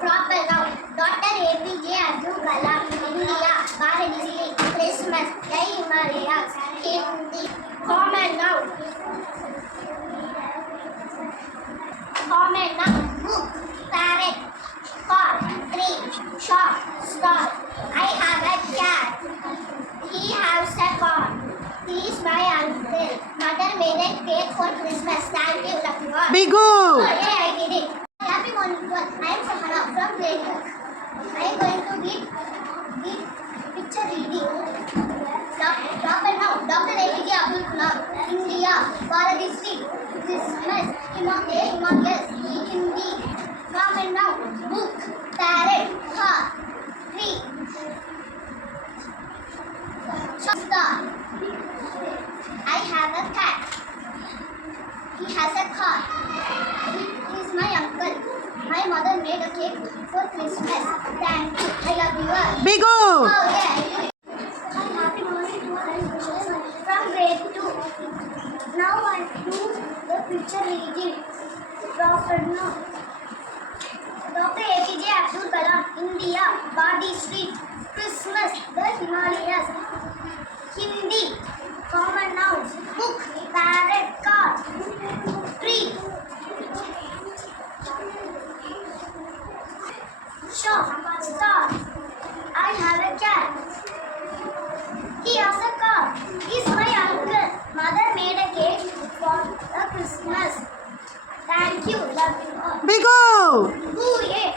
Proper noun. Dr. APJ Abdul Kalam, India, Varanasi, Christmas, the Himalayas, Hindi. Common noun. Common noun. Book, parrot, car, tree, shop, stall. I have a cat. He has a car. He is my uncle. Mother made a cake for Christmas. Thank you, Lakshmi. Bigu. Oh, yeah, I did it. Happy morning, everyone. I am Sahana from grade 2. I am going to read picture reading. Proper noun. Dr. APJ Abdul Kalam, India, Varanasi, Christmas, Himalayas, Hindi. Common noun. Book, parrot, car, tree, star. I have a cat. He has a car. He is my uncle. My mother made a cake for Christmas. Thank you. I love you all. Bigu. Oh yeah. Hi, happy morning to all from grade 2. Now I do the picture reading. Proper noun. Dr. APJ Abdul Kalam, India, Badi Street, Christmas, the Himalayas, Hindi. Common nouns. Book, parrot, car, tree, shop, star. I have a cat. He has a car. He's my uncle. Mother made a cake for the Christmas. Thank you. Love you all. Bigu. Ooh, yeah.